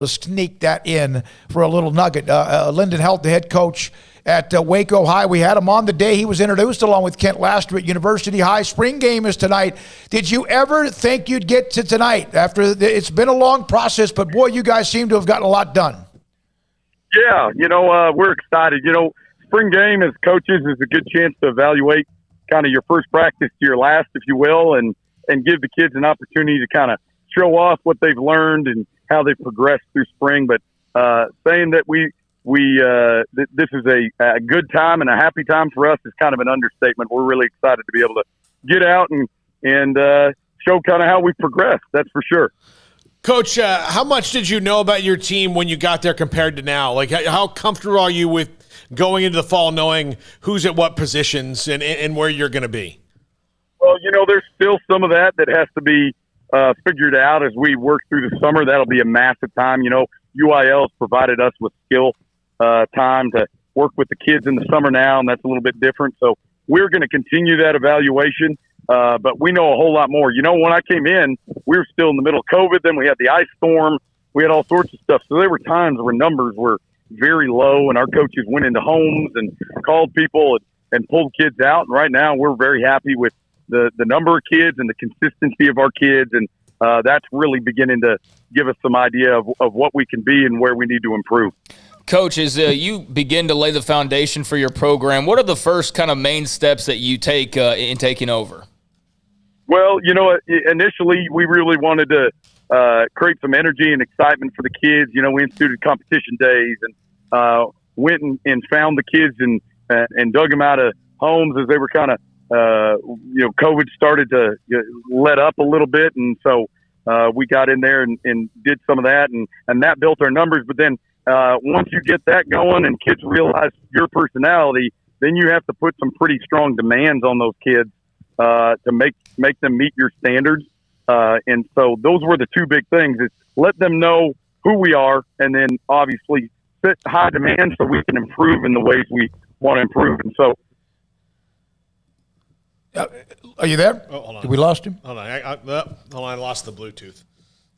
to sneak that in for a little nugget. Linden Heldt, the head coach at Waco High. We had him on the day he was introduced along with Kent Laster at University High. Spring game is tonight. Did you ever think you'd get to tonight? It's been a long process, but boy, you guys seem to have gotten a lot done. Yeah, we're excited. Spring game as coaches is a good chance to evaluate kind of your first practice to your last, if you will, and give the kids an opportunity to kind of show off what they've learned and how they've progressed through spring. But saying that this is a good time and a happy time for us is kind of an understatement. We're really excited to be able to get out and show kind of how we've progressed. That's for sure. Coach, how much did you know about your team when you got there compared to now? Like, how comfortable are you with going into the fall knowing who's at what positions and where you're going to be? Well, there's still some of that has to be figured out as we work through the summer. That'll be a massive time. UIL has provided us with skill time to work with the kids in the summer now, and that's a little bit different. So we're going to continue that evaluation, but we know a whole lot more. When I came in, we were still in the middle of COVID. Then we had the ice storm. We had all sorts of stuff. So there were times where numbers were very low, and our coaches went into homes and called people and pulled kids out. And right now we're very happy with the number of kids and the consistency of our kids, and that's really beginning to give us some idea of what we can be and where we need to improve. Coach, as you begin to lay the foundation for your program, what are the first kind of main steps that you take in taking over? Well, initially we really wanted to create some energy and excitement for the kids. We instituted competition days and went and found the kids and dug them out of homes as they were kind of, COVID started to let up a little bit. And so we got in there and did some of that and that built our numbers. But then once you get that going and kids realize your personality, then you have to put some pretty strong demands on those kids to make them meet your standards. And so those were the two big things: is let them know who we are, and then obviously set high demands so we can improve in the ways we want to improve. And so, are you there? Oh, hold on. Did we lost him? Hold on. I lost the Bluetooth.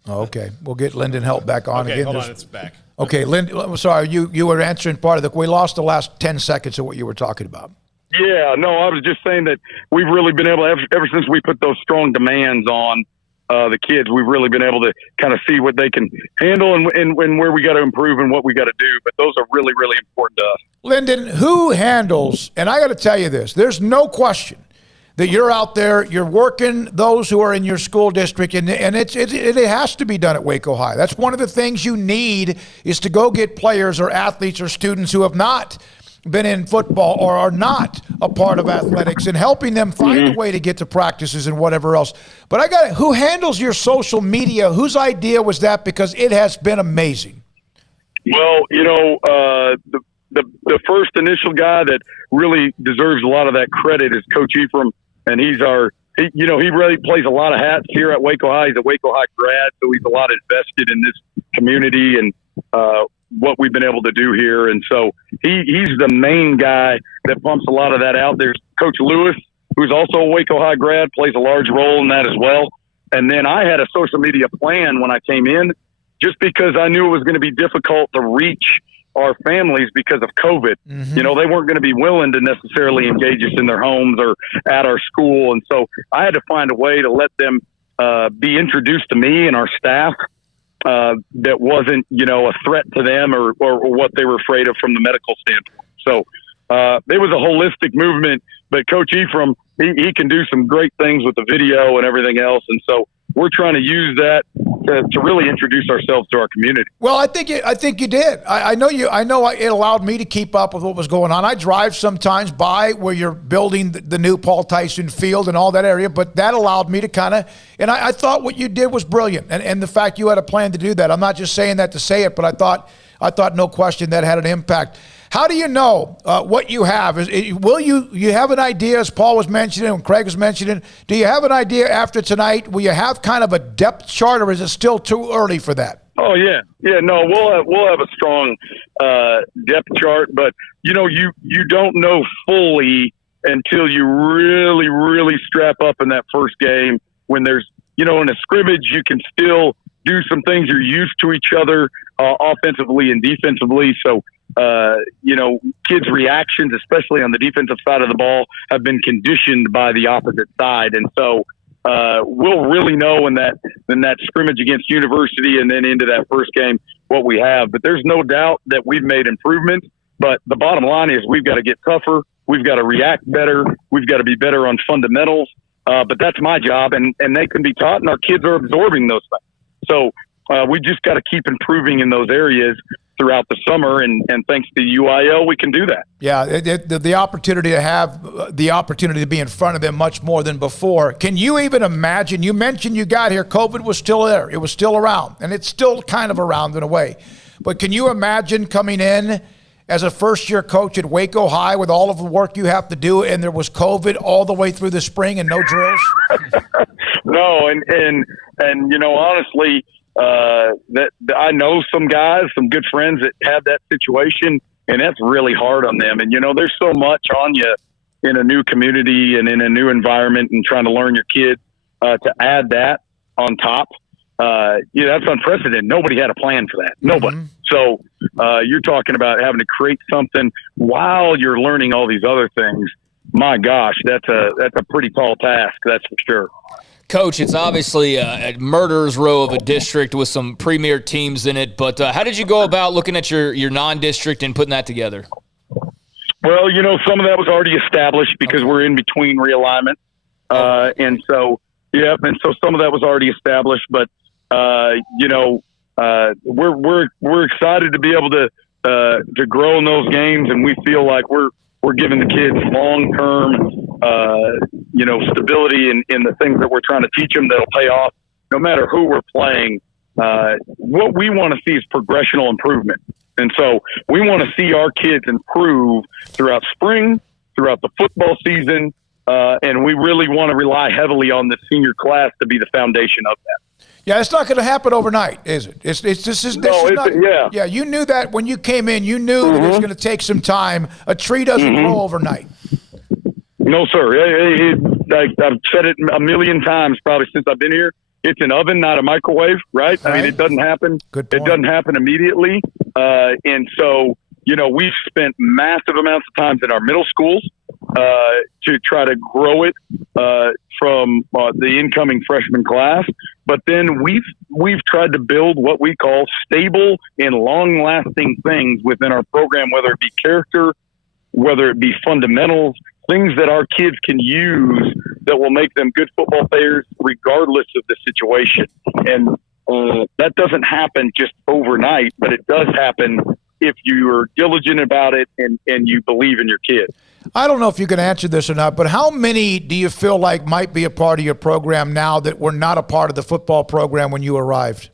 Oh, okay. We'll get Linden Heldt back on again. Hold on. It's back. Okay, Linden, I'm sorry. You were answering part of we lost the last 10 seconds of what you were talking about. Yeah, no, I was just saying that we've really been able to, ever since we put those strong demands on the kids, we've really been able to kind of see what they can handle and where we got to improve and what we got to do. But those are really, really important to us. Linden, who handles, and I got to tell you this, there's no question that you're out there, you're working those who are in your school district, and it has to be done at Waco High. That's one of the things you need, is to go get players or athletes or students who have not been in football or are not a part of athletics and helping them find a way to get to practices and whatever else. But who handles your social media? Whose idea was that? Because it has been amazing. Well, the first initial guy that really deserves a lot of that credit is Coach Ephraim, and he really plays a lot of hats here at Waco High. He's a Waco High grad, so he's a lot invested in this community and what we've been able to do here. And so he's the main guy that pumps a lot of that out. There's Coach Lewis, who's also a Waco High grad, plays a large role in that as well. And then I had a social media plan when I came in, just because I knew it was going to be difficult to reach our families because of COVID. Mm-hmm. They weren't going to be willing to necessarily engage us in their homes or at our school. And so I had to find a way to let them be introduced to me and our staff that wasn't, a threat to them or what they were afraid of from the medical standpoint. So it was a holistic movement, but Coach Ephraim, he can do some great things with the video and everything else. And so we're trying to use that to really introduce ourselves to our community. Well, I think you did. I know it allowed me to keep up with what was going on. I drive sometimes by where you're building the new Paul Tyson Field and all that area, but that allowed me to and I thought what you did was brilliant. And the fact you had a plan to do that, I'm not just saying that to say it, but I thought no question that had an impact. How do you know what you have? Will you have an idea, as Paul was mentioning and Craig was mentioning? Do you have an idea after tonight? Will you have kind of a depth chart, or is it still too early for that? Oh yeah. No, we'll have a strong depth chart, but you don't know fully until you really, really strap up in that first game. When there's in a scrimmage, you can still do some things. You're used to each other offensively and defensively. So, kids' reactions, especially on the defensive side of the ball, have been conditioned by the opposite side. And so we'll really know in that scrimmage against University and then into that first game what we have. But there's no doubt that we've made improvements. But the bottom line is we've got to get tougher. We've got to react better. We've got to be better on fundamentals. But that's my job, and they can be taught, and our kids are absorbing those things. So we just got to keep improving in those areas throughout the summer, and thanks to UIL, we can do that. Yeah, the opportunity to have the opportunity to be in front of them much more than before. Can you even imagine? You mentioned you got here, COVID was still there. It was still around, and it's still kind of around in a way. But can you imagine coming in as a first-year coach at Waco High with all of the work you have to do, and there was COVID all the way through the spring and no drills? No, and honestly, that I know some guys, some good friends that have that situation, and that's really hard on them. And there's so much on you in a new community and in a new environment, and trying to learn your kids. To add that on top, that's unprecedented. Nobody had a plan for that. Nobody. Mm-hmm. So you're talking about having to create something while you're learning all these other things. My gosh, that's a pretty tall task. That's for sure. Coach, it's obviously a murderer's row of a district with some premier teams in it, but how did you go about looking at your non-district and putting that together? Well, some of that was already established because we're in between realignment. And so some of that was already established, but, we're excited to be able to grow in those games, and we feel like we're giving the kids long-term, stability in the things that we're trying to teach them that'll pay off no matter who we're playing. What we want to see is progressional improvement. And so we want to see our kids improve throughout spring, throughout the football season, and we really want to rely heavily on the senior class to be the foundation of that. Yeah, it's not going to happen overnight, is it? Yeah, you knew that when you came in. You knew that it was going to take some time. A tree doesn't grow overnight. No, sir. I've said it a million times probably since I've been here. It's an oven, not a microwave, right? I mean, it doesn't happen. Good point. It doesn't happen immediately. And so, we've spent massive amounts of time in our middle schools to try to grow it from the incoming freshman class. But then we've tried to build what we call stable and long-lasting things within our program, whether it be character, whether it be fundamentals, things that our kids can use that will make them good football players regardless of the situation. And that doesn't happen just overnight, but it does happen if you're diligent about it and you believe in your kids. I don't know if you can answer this or not, but how many do you feel like might be a part of your program now that were not a part of the football program when you arrived?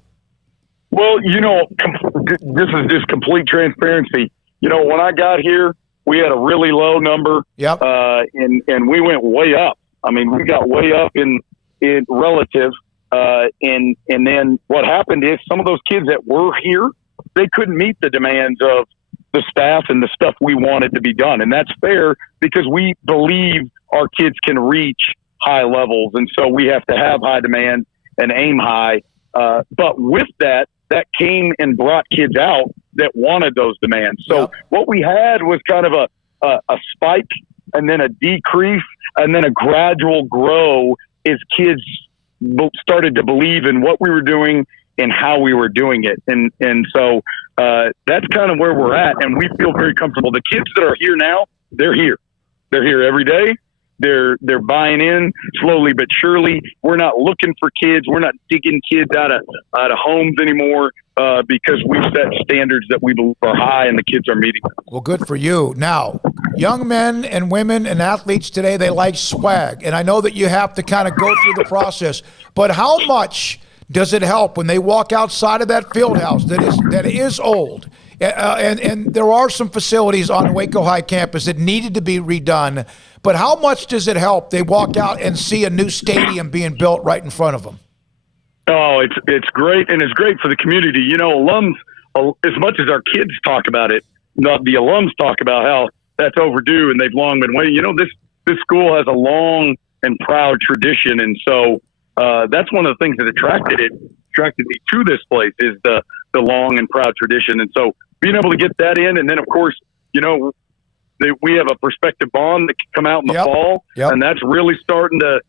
Well, this is just complete transparency. When I got here, we had a really low number. Yep. And we went way up. I mean, we got way up in relative. And then what happened is some of those kids that were here, they couldn't meet the demands of the staff and the stuff we wanted to be done. And that's fair because we believe our kids can reach high levels. And so we have to have high demand and aim high. But with that came and brought kids out that wanted those demands. So what we had was kind of a spike and then a decrease and then a gradual grow as kids started to believe in what we were doing and how we were doing it. And so that's kind of where we're at, and we feel very comfortable. The kids that are here now, they're here. They're here every day. They're buying in slowly but surely. We're not looking for kids. We're not digging kids out of homes anymore because we've set standards that we believe are high, and the kids are meeting them. Well, good for you. Now, young men and women and athletes today, they like swag, and I know that you have to kind of go through the process. But how much does it help when they walk outside of that field house that is old? And there are some facilities on Waco High campus that needed to be redone. But how much does it help? They walk out and see a new stadium being built right in front of them. Oh, it's great, and it's great for the community. Alums, as much as our kids talk about it, the alums talk about how that's overdue and they've long been waiting. This school has a long and proud tradition, and so that's one of the things that attracted it attracted me to this place is the long and proud tradition. And so being able to get that in, and then of course, we have a prospective bond that can come out in the fall, and that's really starting to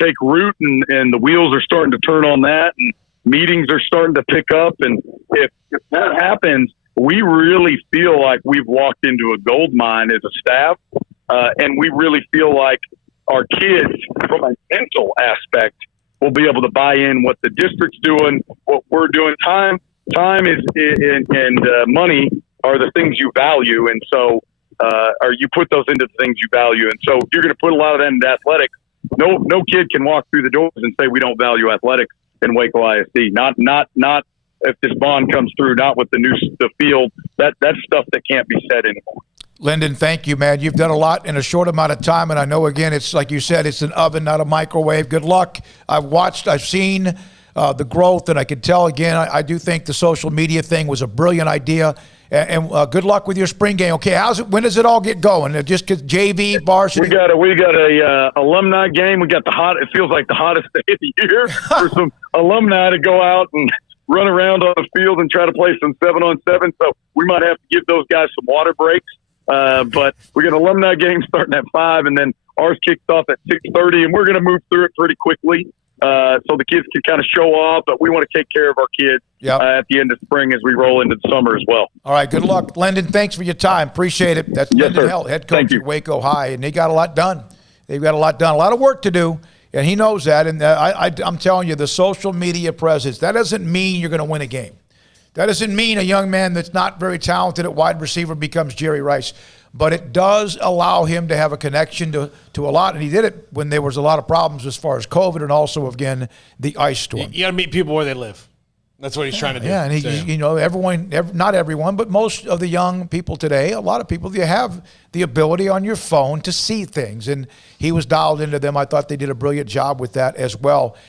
take root, and the wheels are starting to turn on that, and meetings are starting to pick up. And if that happens, we really feel like we've walked into a gold mine as a staff, and we really feel like our kids, from a mental aspect, will be able to buy in what the district's doing, what we're doing. Time is and money are the things you value, and so or you put those into the things you value. And so you're going to put a lot of that into athletics. No kid can walk through the doors and say we don't value athletics in Waco ISD. Not if this bond comes through. Not with the field. That's stuff that can't be said anymore. Linden, thank you, man. You've done a lot in a short amount of time, and I know, again, it's like you said, it's an oven, not a microwave. Good luck. I've seen the growth, and I can tell, again, I do think the social media thing was a brilliant idea, and good luck with your spring game. Okay, when does it all get going? Just JV, varsity? We got a alumni game. We got it feels like the hottest day of the year for some alumni to go out and run around on the field and try to play some 7-on-7. So we might have to give those guys some water breaks. But we got an alumni game starting at 5, and then ours kicks off at 6:30, and we're going to move through it pretty quickly so the kids can kind of show off. But we want to take care of our kids at the end of spring as we roll into the summer as well. All right, good luck. Linden, thanks for your time. Appreciate it. That's Linden Heldt, head coach at Waco High, and they got a lot done. They've got a lot done, a lot of work to do, and he knows that. And I'm telling you, the social media presence, that doesn't mean you're going to win a game. That doesn't mean a young man that's not very talented at wide receiver becomes Jerry Rice, but it does allow him to have a connection to a lot, and he did it when there was a lot of problems as far as COVID and also, again, the ice storm. You got to meet people where they live. That's what he's trying to do. Yeah, and not everyone, but most of the young people today, a lot of people, you have the ability on your phone to see things, and he was dialed into them. I thought they did a brilliant job with that as well.